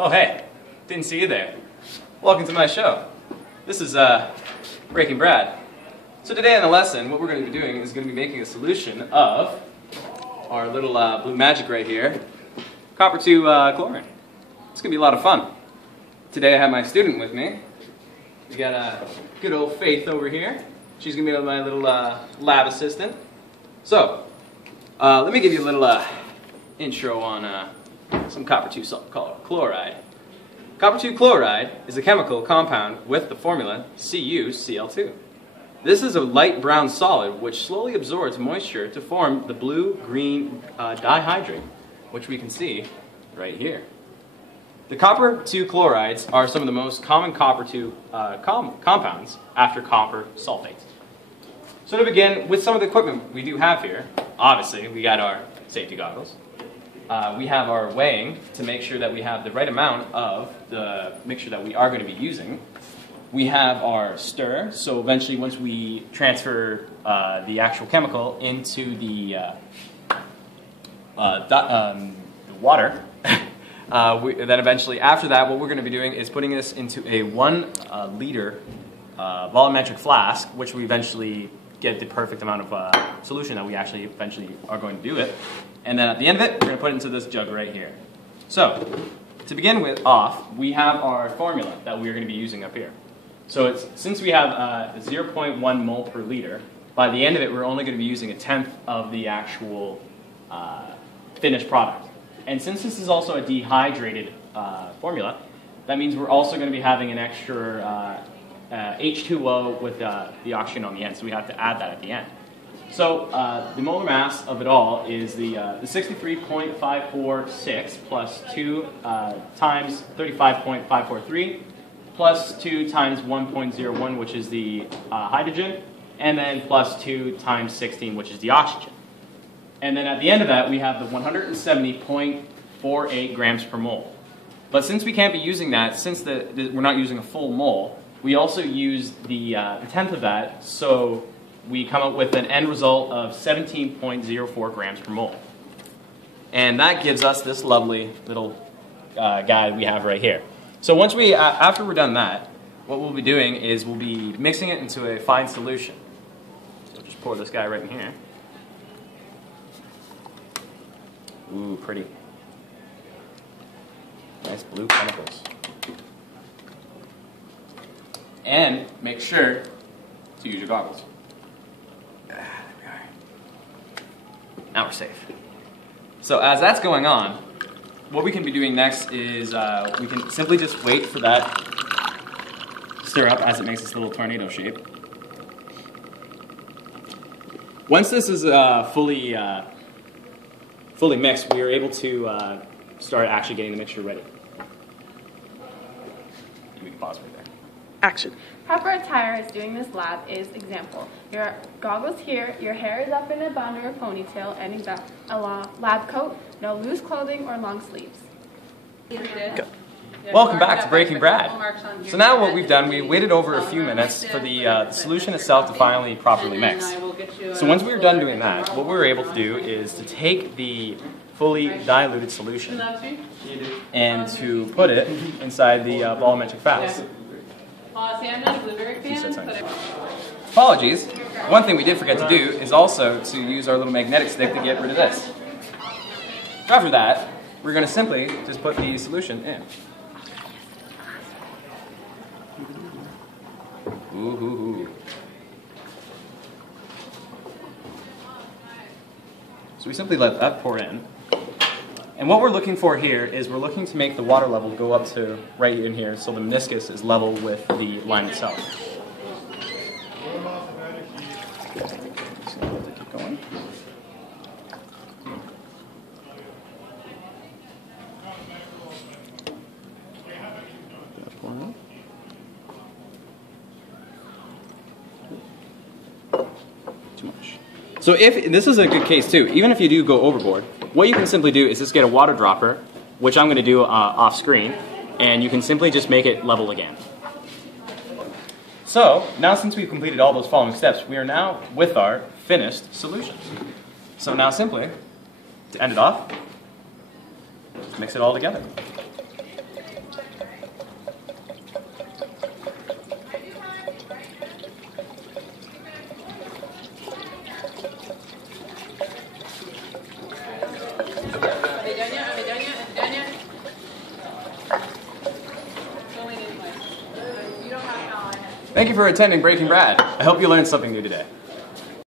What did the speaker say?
Oh hey, didn't see you there. Welcome to my show. This is Breaking Brad. So today in the lesson, what we're going to be doing is going to be making a solution of our little blue magic right here, copper 2 chlorine. It's going to be a lot of fun. Today I have my student with me. We got good old Faith over here. She's going to be my little lab assistant. So, let me give you a little intro on some copper 2 chloride. Copper 2 chloride is a chemical compound with the formula CuCl2. This is a light brown solid which slowly absorbs moisture to form the blue-green dihydrate, which we can see right here. The copper 2 chlorides are some of the most common copper 2 compounds after copper sulfate. So to begin with some of the equipment we do have here, obviously we got our safety goggles. We have our weighing to make sure that we have the right amount of the mixture that we are going to be using. We have our stir, so eventually once we transfer the actual chemical into the water, then eventually after that what we're going to be doing is putting this into a 1 liter volumetric flask, which we eventually get the perfect amount of solution that we actually eventually are going to do it. And then at the end of it, we're going to put it into this jug right here. So, to begin with we have our formula that we're going to be using up here. So since we have 0.1 mole per liter, by the end of it we're only going to be using 1/10 of the actual finished product. And since this is also a dehydrated formula, that means we're also going to be having an extra H2O with the oxygen on the end, so we have to add that at the end. So the molar mass of it all is the 63.546 plus 2 times 35.543 plus 2 times 1.01, which is the hydrogen, and then plus 2 times 16, which is the oxygen. And then at the end of that, we have the 170.48 grams per mole. But since we can't be using that, since we're not using a full mole, we also use the 1/10 of that, so we come up with an end result of 17.04 grams per mole. And that gives us this lovely little guy we have right here. So once after we're done that, what we'll be doing is we'll be mixing it into a fine solution. So just pour this guy right in here. Ooh, pretty. Nice blue chemicals. And make sure to use your goggles. Now we're safe. So as that's going on, what we can be doing next is we can simply just wait for that to stir up as it makes this little tornado shape. Once this is fully mixed, we are able to start actually getting the mixture ready. We can pause right there. Action. Proper attire as doing this lab is example. Your goggles here, your hair is up in a bun or a ponytail, and a lab coat, no loose clothing or long sleeves. Go. Welcome back to Breaking Brad. So now what we've done, we waited over a few minutes for the solution itself to finally properly mix. So once we were done doing that, what we were able to do is to take the fully diluted solution and to put it inside the volumetric flask. Apologies. One thing we did forget to do is also to use our little magnetic stick to get rid of this. After that, we're going to simply just put the solution in. Ooh. So we simply let that pour in. And what we're looking for here is we're looking to make the water level go up to right in here so the meniscus is level with the line itself. So keep going. Too much. So this is a good case too, even if you do go overboard, what you can simply do is just get a water dropper, which I'm going to do off screen, and you can simply just make it level again. So now since we've completed all those following steps, we are now with our finished solution. So now simply, to end it off, mix it all together. Thank you for attending Breaking Brad. I hope you learned something new today.